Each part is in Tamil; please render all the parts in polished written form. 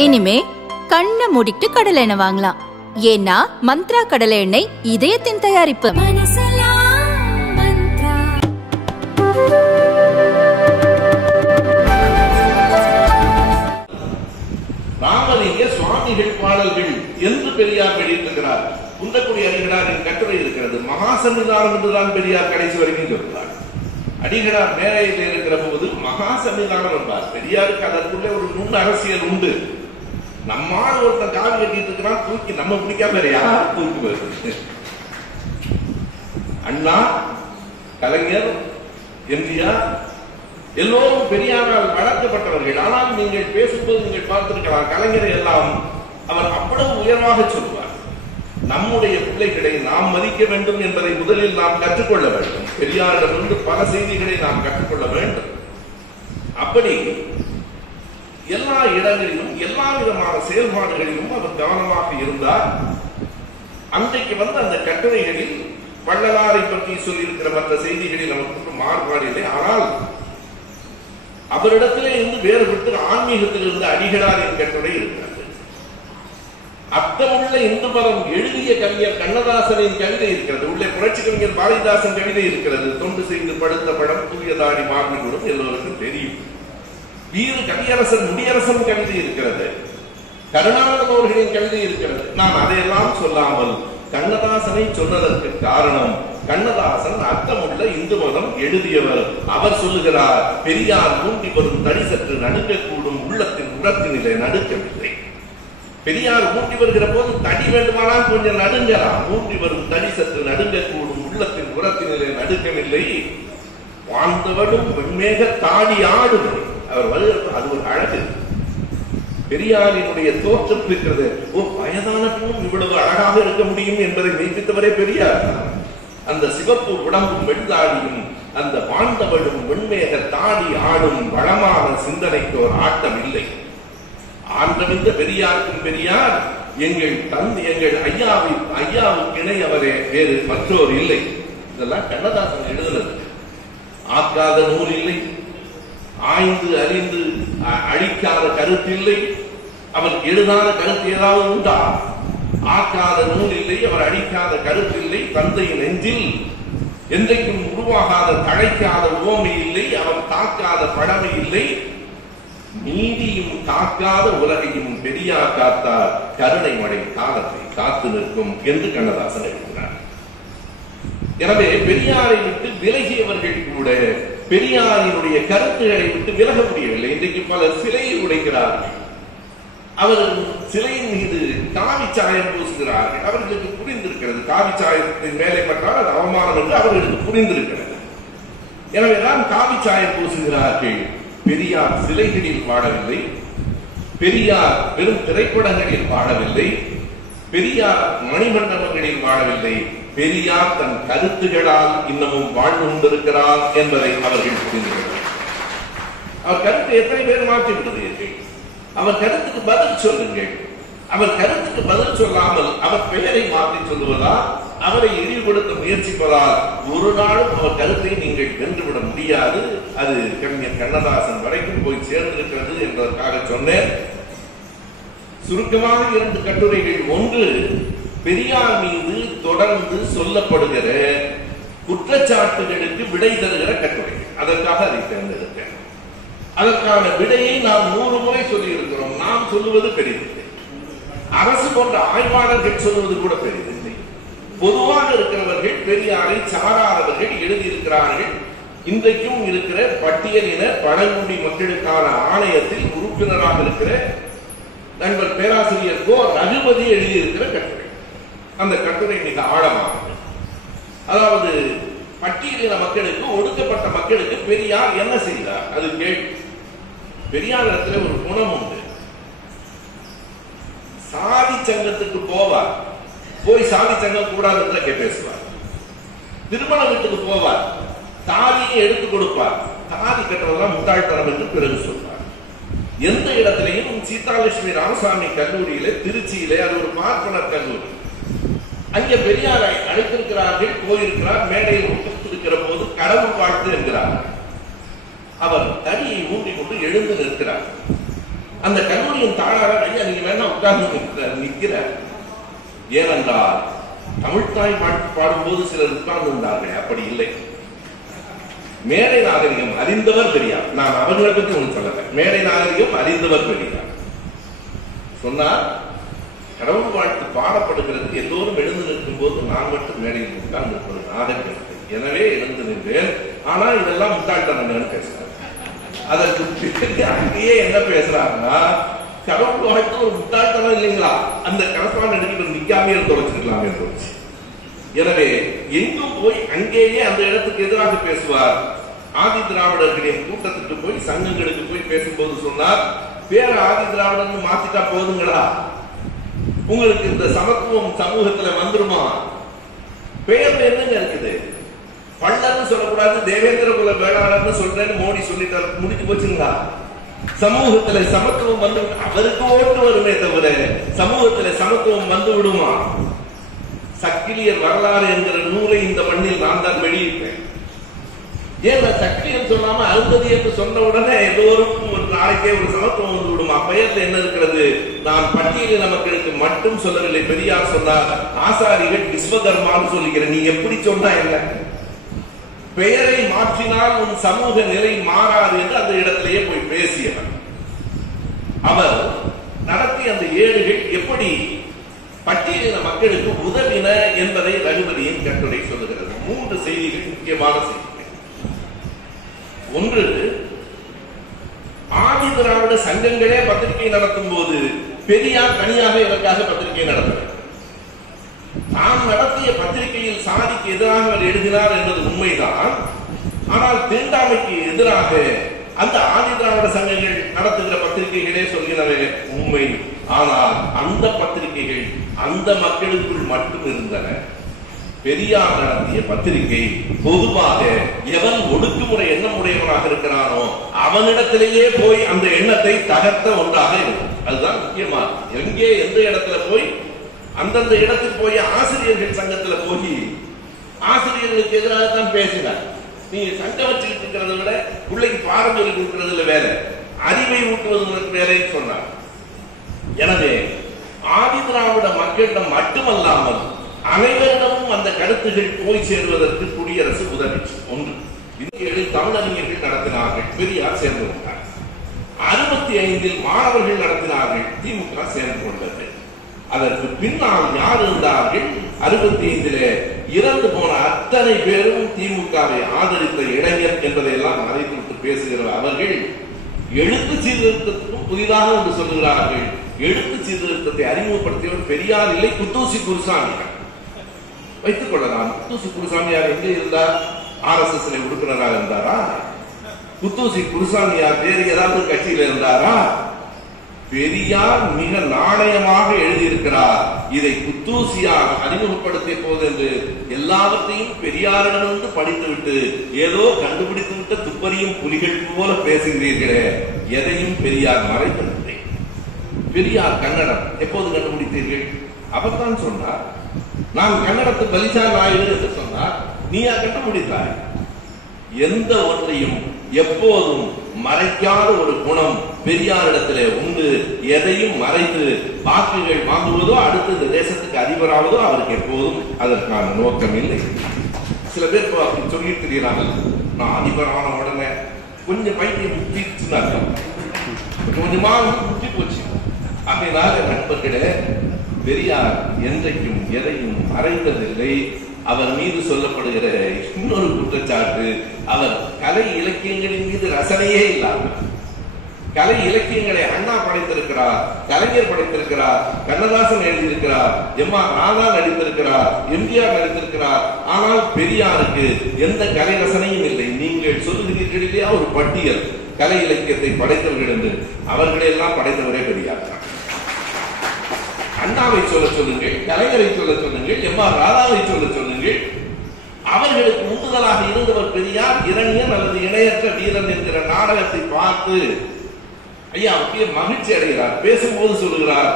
இனிமே கண்ணை மூடிட்டு கடலை எண்ணெய் வாங்கலாம். ஏன்னா மந்த்ரா கடலை எண்ணெய் இதயத்தின் தயாரிப்பு. ராமலிங்க சுவாமிகள் பாடல்கள் என்று பெரியார் வெளியிட்டிருக்கிறார். குன்றக்குடி அடிகளாரின் கட்டுரை இருக்கிறது. மகா சன்னிதானம் என்றுதான் பெரியார் கடைசி வரைக்கும் சொல்கிறார். அடிகளார் மேலையில் இருக்கிற போது மகா சன்னிதானம் என்பார். பெரியாருக்கு அதற்குள்ளே ஒரு நுண் அரசியல் உண்டு. நம்மால் ஒருத்தர் காவி கட்டிட்டு இருக்கிறான், தூக்கி நம்ம பிடிக்காம வேற யாரும் தூக்கி வருது. அண்ணா, கலைஞர், எம்ஜிஆர் எல்லோரும் பெரியாரால் வளர்க்கப்பட்டவர்கள். ஆனால் நீங்கள் பேசும்போது நீங்கள் பார்த்திருக்கலாம், கலைஞரை எல்லாம் அவர் அவ்வளவு உயர்வாக சொல்வார். நம்முடைய பிள்ளைகளை நாம் மதிக்க வேண்டும் என்பதை முதலில் நாம் கற்றுக்கொள்ள வேண்டும். பெரியாரிடமிருந்து பல செய்திகளை நாம் கற்றுக்கொள்ள வேண்டும். அப்படி எல்லா இடங்களிலும் எல்லா விதமான செயல்பாடுகளிலும் அவர் கவனமாக இருந்தார். அன்றைக்கு அந்த கட்டுரைகளில் வள்ளலாரை பற்றி சொல்லியிருக்கிற மற்ற செய்திகளில் நமக்கு மாறுபாடு இல்லை. ஆனால் அவரிடத்திலே இருந்து வேறுபட்டு ஆன்மீகத்தில் இருந்த அடிகளாரின் கட்டுரை இருக்கிறது. அர்த்தமுள்ள இந்து மதம் எழுதிய கவிஞர் கண்ணதாசனின் கவிதை இருக்கிறது. உள்ளே புரட்சி கவிஞர் பாரதிதாசன் கவிதை இருக்கிறது. தொண்டு செய்து படுத்த படம் தூயதாடி மார்பிலும் எல்லோருக்கும் தெரியும். வீறு கவியரசன் முடியரசன் கவிதை இருக்கிறது. கருணாநிதன் அவர்களின் கவிதை இருக்கிறது. நான் அதையெல்லாம் சொல்லாமல் கண்ணதாசனை சொன்னதற்கு காரணம், கண்ணதாசன் அர்த்தமுள்ள இந்து மதம் எழுதியவர். அவர் சொல்லுகிறார், பெரியார் மூண்டி வரும் தடி சற்று நடுங்கக்கூடும், உள்ளத்தின் உரத்தினிலே நடுக்கவில்லை. பெரியார் மூண்டி வருகிற போது தடி வேண்டுமானால் கொஞ்சம் நடுங்கலாம். மூண்டி வரும் தடி சற்று நடுங்கக்கூடும், உள்ளத்தின் உரத்தினிலே நடுக்கவில்லை. வாழ்ந்தவடும் வெண்மேக தாடி ஆடும். அவர் வருகிறது, அது ஒரு அழகு. பெரியாரினுடைய தோற்றம் இருக்கிறது. வயதானப்பும் இவ்வளவு அழகாக இருக்க முடியும் என்பதை மெய்ப்பித்தவரே பெரியார். அந்த சிவப்பு உடம்பும் வெண்தாடியும் அந்த வாழ்ந்தவடும் வெண்மேக தாடி ஆடும் வளமான சிந்தனைக்கு ஒரு ஆட்டம் இல்லை. ஆண்டமிந்த பெரியாருக்கும் பெரியார் எங்கள் ஐயாவுக்கு இணை அவரே வேறு மற்றோர் இல்லை. இதெல்லாம் கண்ணதாசன் எழுதுனது. ஆக்காத நூல் இல்லை, ஆய்ந்து அறிந்து அழிக்காத கருத்து இல்லை, அவர் எழுதாத கருத்து ஏதாவது உண்டா? ஆக்காத நூல் இல்லை, அவர் அழிக்காத கருத்து இல்லை, தந்தை நெஞ்சில் என்றைக்கும் உருவாகாத தழைக்காத உவமை இல்லை, அவர் தாக்காத பழமை இல்லை, நீதியும் காக்காத உலகையும் பெரியார் காத்தார், கருணை மழை காலத்தை காத்து நிற்கும் என்று கண்ணதாசன் எழுதினார். எனவே பெரியாரை விட்டு விலகியவர்கள் கூட பெரியாரினுடைய கருத்துக்களை விட்டு விலக முடியவில்லை. இன்றைக்கு பலர் சிலையை உடைக்கிறார்கள், அவர் சிலையின் மீது காவி சாயம் பூசுகிறார்கள். அவர்களுக்கு புரிந்திருக்கிறது, காவி சாயத்தின் மேலே பற்றால் அது அவமானம் என்று அவர்களுக்கு புரிந்திருக்கிறது. எனவேதான் காவி சாயம் பூசுகிறார்கள். பெரியார் சிலைகளில் வாழவில்லை, பெரியார் வெறும் திரைப்படங்களில் வாழவில்லை, பெரியார் மணிமண்டபங்களில் வாழவில்லை. பெரியார் தன் கருத்துகளால் இன்னமும் வாழ்ந்து கொண்டிருக்கிறார் என்பதை அவர்கள் புரிந்துள்ளார். அவர் கருத்தை எத்தனை பேர் மாற்றி விடுவீர்கள்? அவர் கருத்துக்கு பதில் சொல்லுங்கள். அவர் கருத்துக்கு பதில் சொல்லாமல் அவர் பெயரை மாற்றி சொல்லுவதா, அவரை இழிவுபடுத்த முயற்சிப்பதால் ஒரு நாளும் அவர் கருத்தை நீங்கள் வென்றுவிட முடியாது. அது கவிஞர் கண்ணதாசன் வரைக்கும் போய் சேர்ந்திருக்கிறது என்பதற்காக சொன்னேன். சுருக்கமாக 2 கட்டுரைகள். ஒன்று, பெரியார் மீது தொடர்ந்து சொல்லப்படுகிற குற்றச்சாட்டுகளுக்கு விடை தருகிற கட்டுரை. அதற்காக அதை தேர்ந்தெடுத்தேன். அதற்கான விடையை நாம் 100 முறை சொல்லி இருக்கிறோம். நாம் சொல்லுவது பெரிதில்லை, அரசு போன்ற ஆய்வாளர்கள் சொல்லுவது கூட பெரிதில்லை. பொதுவாக இருக்கிறவர்கள், பெரியாரை சாராதவர்கள் எழுதியிருக்கிறார்கள். இன்றைக்கும் இருக்கிற பட்டியலின பழங்குடி மக்களுக்கான ஆணையத்தில் உறுப்பினராக இருக்கிற நண்பர் பேராசிரியர் கோ ரகுபதி எழுதியிருக்கிற கட்டுரை. அந்த கட்டுரை மிக ஆழமானது. அதாவது பட்டியலின மக்களுக்கு, ஒடுக்கப்பட்ட மக்களுக்கு பெரியார் என்ன செய்தார்? அது கேள்வி. பெரியார் இடத்துல ஒரு குணம் உண்டு. சாதி சங்கத்துக்கு போவார், போய் சாதி சங்கம் கூடாது பேசுவார். திருமண வீட்டுக்கு போவார், தாலியை எடுத்து கொடுப்பார். தாலி கட்டுறதெல்லாம் முட்டாள்தனம் என்று பிறகு சொல்வார். எந்த இடத்திலையும் சீதாலட்சுமி ராமசாமி கல்லூரியிலே, திருச்சியிலே, அது ஒரு பார்ப்பனர் கல்லூரி, அங்கே பெரியாரை அழைத்திருக்கிறார்கள். போயிருக்கிறார். மேடையில் இருக்கிற போது கடவுள் வாழ்த்து என்கிறார். அவர் தடியை ஊன்றி கொண்டு எழுந்து நிற்கிறார். அந்த கல்லூரியின் தாளாளர் ஐயா நீங்க வேணா உட்கார்ந்து நிற்கிற. ஏனென்றால் தமிழ்தாய் பாடும்போது சிலர் உட்கார்ந்து இருந்தார்கள், அப்படி இல்லை. மேடை நாகரிகம் அறிந்தவர் பெரியார். நான் அவர்களை பற்றி ஒன்று சொல்லல. மேடை நாகரிகம் அறிந்தவர் பெரியார் சொன்னார், கடவுள் வாழ்த்து பாடப்படுகிறது, எல்லோரும் எழுந்து நிற்கும் போது நான் மட்டும் மேடையில் உட்கார்ந்து இருப்பது நாகரிகம். எனவே எழுந்து நின்றேன். ஆனா இதெல்லாம் முட்டாள்தனம் பேசுறாரு. அதற்கு பிறகு அங்கேயே என்ன பேசுறாருன்னா, கடவுள் வாழ்த்து ஒரு முட்டாள்தனம் இல்லைங்களா, அந்த கரஸ்பாண்டன்ட் நிக்காமே தொலைச்சிருக்கலாம் என்று. எனவே எங்கும் போய் அங்கேயே அந்த இடத்துக்கு எதிராக பேசுவார். ஆதி திராவிடர்களின் கூட்டத்துக்கு போய் சங்கங்களுக்கு போய் பேசும்போது சொன்னார், பேர ஆதி திராவிடர்னு மாத்திட்டா போதுங்களா, உங்களுக்கு இந்த சமத்துவம் சமூகத்துல வந்துருமா? பெயர்ல என்னங்க இருக்குது? பள்ளன்னு சொல்லக்கூடாது, தேவேந்திர குல வேளாளர்னு சொல்றேன்னு மோடி சொல்லிட்டாரு, முடிஞ்சு போச்சுங்களா? சமூகத்துல சமத்துவம் வந்து அவருக்கு ஓட்டு வருமே தவிர சமூகத்துல சமத்துவம் வந்து விடுமா? சக்கிலியர் வரலாறு என்கிற நூலை இந்த மண்ணில் நான் தான் வெளியிட்டேன். ஏன் சக்கிலியர் சொல்லாம அருந்ததி என்று சொன்ன உடனே எல்லோருக்கும் ஒரு நாளைக்கே ஒரு சமத்துவம் வந்து விடுமா? பெயர்ல என்ன இருக்கிறது? நான் பட்டியலின மக்களுக்கு மட்டும் சொல்லவில்லை. பெரியார் சொன்னார், ஆசாரிகள் விஸ்வகர்மான்னு சொல்லுகிறேன். நீ எப்படி சொன்னா என்ன? பெயரை மாற்றினால் உன் சமூக நிலை மாறாது என்று அந்த இடத்திலேயே போய் பேசியவர். அவர் நடத்திய அந்த ஏடுகள் எப்படி பட்டியலின மக்களுக்கு உதவின என்பதை ரகுபதியின் கட்டுரை சொல்லுகிறது. 3 செய்திகள், முக்கியமான செய்திகள். ஒன்று, ஆதி திராவிட சங்கங்களே பத்திரிகை நடத்தும் போது பெரியார் தனியாக இதற்காக பத்திரிகை நடத்தினார். நாம் நடத்திய பத்திரிகையில் சாதிக்கு எதிராக அவர் எழுதினார் என்பது உண்மைதான். ஆனால் தீண்டாமைக்கு எதிராக அந்த ஆதி திராவிட சங்கங்கள் நடத்துகிற பத்திரிகைகளே சொல்கிறவே உண்மை. ஆனால் அந்த பத்திரிகைகள் அந்த மக்களுக்குள் மட்டும் இருந்தன. பெரியார் நடத்திய பத்திரிகை பொதுவாக எவன் ஒடுக்குமுறை எண்ணம் உடையவனாக இருக்கிறானோ அவனிடத்திலேயே போய் அந்த எண்ணத்தை தகர்த்த ஒன்றாக இருக்கும். அதுதான் முக்கியமா. எங்கே எந்த இடத்துல போய் அந்தந்த இடத்துக்கு போய் ஆசிரியர்கள் சங்கத்துல போய் ஆசிரியர்களுக்கு எதிராக தான் பேசினார். நீங்க சங்கம் வச்சுக்கிட்டு இருக்கிறத விட பிள்ளைக்கு பாடம் சொல்லி கொடுக்கிறதுல வேலை, அறிவை ஊட்டுவது வேலைன்னு சொன்னார். எனவே ஆதி திராவிட மக்களிடம் மட்டுமல்லாமல் அனைவரிடமும் அந்த கருத்துகள் போய் சேருவதற்கு குடியரசு உதவிச்சு. ஒன்று, இந்திய தமிழறிஞர்கள் நடத்தினார்கள், பெரியார் சேர்ந்து கொண்டார். 65 மாணவர்கள் நடத்தினார்கள், திமுக சேர்ந்து கொண்டது. அதற்கு பின்னால் யார் இருந்தார்கள்? 65 இறந்து போன அத்தனை பேரும் திமுகவை ஆதரித்த இளைஞர் என்பதையெல்லாம் மறைத்துவிட்டு பேசுகிற அவர்கள் எழுத்து சீர்திருத்தத்துக்கும் புதிதாக என்று சொல்லுகிறார்கள். எழுத்து சீர்திருத்தத்தை அறிமுகப்படுத்தியவர் பெரியார் இல்லை, குத்தூசி குருசாமியார். வைத்துக் கொள்ளலாம். குத்தூசி குருசாமியார் எங்கே இருந்தார்? RSS உறுப்பினராக இருந்தாரா? குத்தூசி குருசாமியார் வேறு ஏதாவது கட்சியில் இருந்தாரா? பெரியார் மிக நாணயமாக எழுதியிருக்கிறார். இதை குத்தூசியாக அறிமுகப்படுத்திய போது என்று எல்லாவற்றையும் பெரியாரிடமிருந்து படித்துவிட்டு ஏதோ கண்டுபிடித்து விட்ட துப்பறியும் புலிகள் போல பேசுகிறீர்களே, எதையும் பெரியார் மறைக்கவில்லை. பெரியார் கன்னடம் எப்போது கண்டுபிடித்தீர்கள்? அவர்தான் சொன்னார். நான் கன்னடத்து பலிசா நாயுடு என்று சொன்னார். நீயா கண்டுபிடித்தாய்? எந்த ஒன்றையும் எப்போதும் மறைக்காத ஒரு குணம் பெரியாரிடத்திலே உண்டு. எதையும் மறைத்து வாக்குகள் வாங்குவதோ அடுத்து இந்த தேசத்துக்கு அதிபராவதோ அவருக்கு எப்போதும் அதற்கான நோக்கம் இல்லை. சில பேர் அப்படி சொல்லிட்டு இருக்கிறாங்க, நான் அதிபரான உடனே கொஞ்சம் பைத்தியம் முக்கிச்சுனாங்க, கொஞ்சமா முக்கி போச்சு. அதனால நண்பர்களே, பெரியார் என்றைக்கும் எதையும் மறைந்ததில்லை. அவர் மீது சொல்லப்படுகிற இன்னொரு குற்றச்சாட்டு, அவர் கலை இலக்கியங்களின் மீது ரசனையே இல்லாமல், கலை இலக்கியங்களை அண்ணா படைத்திருக்கிறார், கலைஞர் படைத்திருக்கிறார், கண்ணதாசன் எழுதியிருக்கிறார், M.R. ராதா நடித்திருக்கிறார், MGR நடித்திருக்கிறார். ஆனால் பெரியாருக்கு எந்த கலை ரசனையும் இல்லை. நீங்கள் சொல்லுகிறீர்கள் இல்லையா ஒரு பட்டியல் கலை இலக்கியத்தை படைத்தவர்கள் என்று, அவர்களெல்லாம் படைத்தவரே பெரியார். அண்ணாவை சொல்ல சொல்லுங்கள், கலைஞரை சொல்ல சொல்லுங்கள், M.R. ராதாவை சொல்ல சொல்லுங்கள். அவர்களுக்கு முந்துதலாக இருந்தவர் பெரியார். இரணியன் அல்லது இணையற்ற வீரன் என்கிற நாடகத்தை பார்த்து ஐயா முக்கிய மகிழ்ச்சி அடைகிறார். பேசும்போது சொல்லுகிறார்,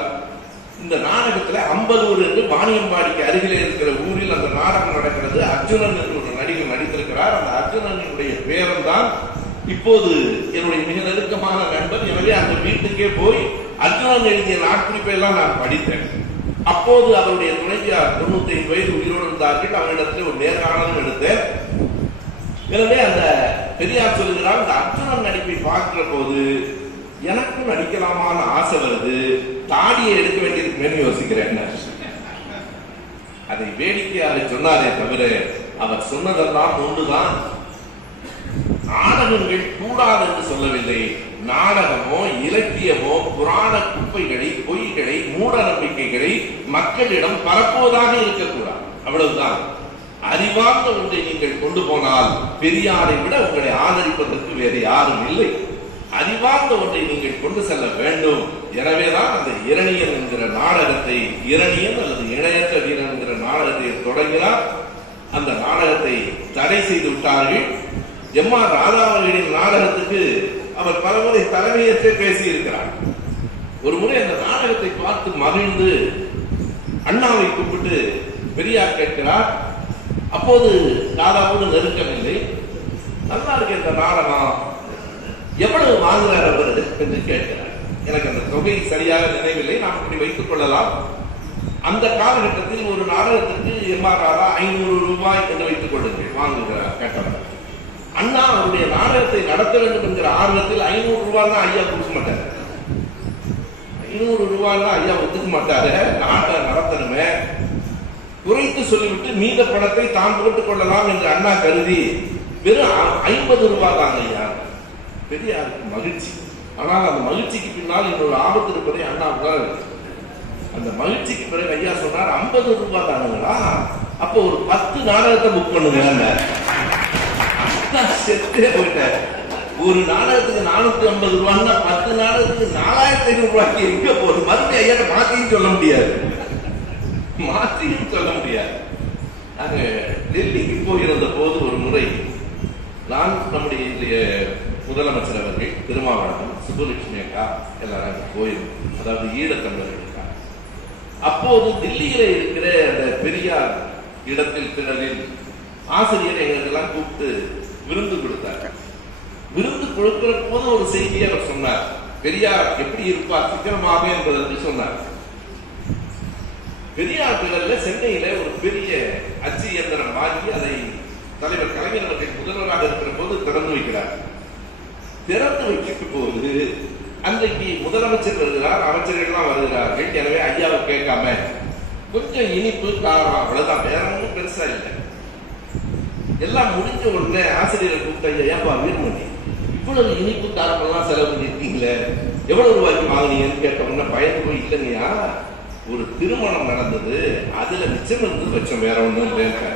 இந்த நாடகத்துல அம்பலூர் என்று வாணியம்பாடிக்கு அருகிலே இருக்கிற ஊரில் அந்த நாடகம் நடக்கிறது. அர்ஜுனன் என்று ஒரு நடிகர் நடித்திருக்கிறார். அந்த அர்ஜுனனுடைய பேரன் தான் இப்போது என்னுடைய மிக நெருக்கமான நண்பர். எனவே அந்த வீட்டுக்கே போய் அர்ஜுனன் எழுதிய நாட்குறிப்பை எல்லாம் நான் படித்தேன். அப்போது அவருடைய துணைவியார் 95 வயது உயிரோடு இருந்தார்கள். அவரிடத்தில் ஒரு நேர்காணலும் எடுத்தேன். எனவே அந்த பெரியார் சொல்லுகிறார், இந்த அர்ஜுனன் நடிப்பை பார்க்கிற போது எனக்கும் நடிக்கலாமான ஆசை வருது, தாடியை எடுக்க வேண்டியிருக்குன்னு யோசிக்கிறேன். அதை வேடிக்கையாக சொன்னாரே தவிர அவர் சொன்னதெல்லாம் ஒன்றுதான். நாடகங்கள் கூடாது என்று சொல்லவில்லை. நாடகமோ இலக்கியமோ புராண குப்பைகளை, பொய்களை, மூட நம்பிக்கைகளை மக்களிடம் பரப்புவதாக இருக்கக்கூடாது. அவ்வளவுதான். அறிவார்ந்த ஒன்றை நீங்கள் கொண்டு போனால் பெரியாரை விட உங்களை ஆதரிப்பதற்கு வேறு யாரும் இல்லை. அறிவார்ந்த ஒன்றை நீங்கள் கொண்டு செல்ல வேண்டும். எனவேதான் அந்த இரணியன் என்கிற நாடகத்தை, இரணியன் அல்லது இணையற்ற வீரன் என்கிற நாடகத்தை தொடங்கினார். அந்த நாடகத்தை தடை செய்து விட்டார்கள். எம்.ஆர். ராதா அவர்களின் நாடகத்துக்கு அவர் பலமுறை தலைமையேற்றே பேசியிருக்கிறார். ஒரு முறை அந்த நாடகத்தை பார்த்து மகிழ்ந்து அண்ணாவை கூப்பிட்டு பெரியார் கேட்கிறார். அப்போது ராதாவோடு நெருக்கமில்லை. நல்லா இருக்கு இந்த நாடகம், எவ்வளவு வாங்குறார் அவர் என்று கேட்கிறார். எனக்கு அந்த தொகை சரியாக நினைவில்லை, நாம் இப்படி வைத்துக் கொள்ளலாம். அந்த காலகட்டத்தில் ஒரு நாடகத்திற்கு எம்.ஆர். ராதா 500 ரூபாய் என்று வைத்துக் கொள்ளுங்கள் வாங்குகிறார் கேட்டவர். அண்ணா அவருடைய நாடகத்தை நடத்த வேண்டும் என்கிற ஆர்வத்தில் 500 ரூபாய் தான் ஐயா கொடுக்க மாட்டாரு. 500 ரூபாய் தான் ஐயா ஒத்துக்க மாட்டாரு. நாடகம் நடத்தணுமே, குறைத்து சொல்லிவிட்டு மீத பணத்தை தான் போட்டுக் கொள்ளலாம் என்று அண்ணா கருதி வெறும் 50 ரூபாய் தான் ஐயா. பெரியாருக்கு மகிழ்ச்சி. ஆனால் அந்த மகிழ்ச்சிக்கு பின்னால் இன்னொரு ஆபத்து இருப்பதை அண்ணா உணர்வு. அந்த மகிழ்ச்சிக்கு பிறகு ஐயா சொன்னார், 50 ரூபாய் தானுங்களா, அப்போ ஒரு 10 நாடகத்தை புக் பண்ணுங்க. செத்தே போயிட்டார். ஒரு நாடகத்துக்கு 450 ரூபாய்னா 10 நாடகத்துக்கு 4500 ரூபாய்க்கு எங்க போகுது? மறுபடியும் ஐயா மாத்தியும் சொல்ல முடியாது, மாத்தியும் சொல்ல முடியாது. நாங்க டெல்லிக்கு போயிருந்த போது ஒரு முறை நான், நம்முடைய முதலமைச்சர் அவர்கள், திருமாவளவன், சுப்புலட்சுமி அக்கா எல்லாரும் போயிருந்தோம். அதாவது ஈழத்தமிழர்களுக்கா. அப்போது தில்லியில இருக்கிற அந்த பெரியார் இடத்தில் திடலில் ஆசிரியர் எங்களுக்கெல்லாம் கூப்பிட்டு விருந்து கொடுத்தார். விருந்து கொடுக்கிற போது ஒரு செய்தியை அவர் சொன்னார். பெரியார் எப்படி இருப்பார் சிக்கனமாக என்பதற்கு சொன்னார். பெரியார் திடல்ல சென்னையில ஒரு பெரிய அச்சு இயந்திரம் வாங்கி அதை தலைவர் கலைஞர் அவர்கள் முதல்வராக இருக்கிற போது திறந்து வைக்கிறார். திறந்து வைக்கிற போது அன்றைக்கு முதலமைச்சர் வருகிறார், அமைச்சர்கள்லாம் வருகிறார்கள். எனவே ஐயாவை கேட்காம கொஞ்சம் இனிப்பு காரம் அவ்வளவுதான், வேற ஒன்றும் பெருசா இல்லை. எல்லாம் முடிஞ்ச உடனே ஆசிரியரை கூப்பிட்டு, ஏன்பா வீரமணி இவ்வளவு இனிப்பு காரம் எல்லாம் செலவு பண்ணிருக்கீங்களே, எவ்வளவு ரூபாய்க்கு வாங்கினீங்கன்னு கேட்ட உடனே பயந்து போய், இல்லைங்கயா ஒரு திருமணம் நடந்தது, அதுல மிச்சம் இருந்து வச்சோம், வேற ஒண்ணும் இல்லைங்க.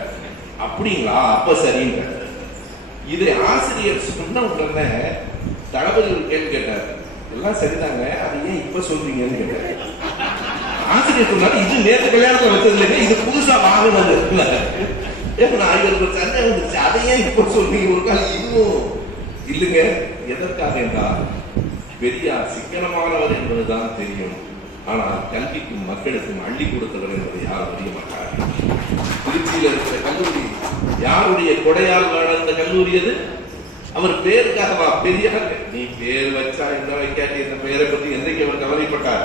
அப்படிங்களா, அப்ப சரிங்க. இதை ஆசிரியர் சொன்ன உடனே தளபதி ஒரு கேள்வி கேட்டார். எல்லாம் சரிதாங்க, அது ஏன் இப்ப சொல்றீங்கன்னு கேட்டாரு. ஆசிரியர் சொன்னாரு, இது நேற்று கல்யாணத்தை வச்சது இல்லைங்க, இது புதுசா வாங்கினது. இவருக்கு சண்டை வந்துருச்சு, அதை ஏன் இப்ப சொல்றீங்க? ஒரு காலம் இன்னும் இல்லைங்க. எதற்காக என்றால் பெரியார் சிக்கனமானவர் என்பதுதான் தெரியும். ஆனால் கல்விக்கும் மக்களுக்கும் அள்ளி கொடுத்தவர் என்பதை யாரும் அறிய மாட்டார்கள். திருச்சியில் இருக்கிற கல்லூரி யாருடைய கொடையால் நடந்த கல்லூரி அது? அவர் பேருக்காகவா பெரியார்? நீ பேர் வச்சா என்ன வைக்காட்டி இந்த பெயரை பற்றி என்றைக்கு அவர் கவலைப்பட்டார்?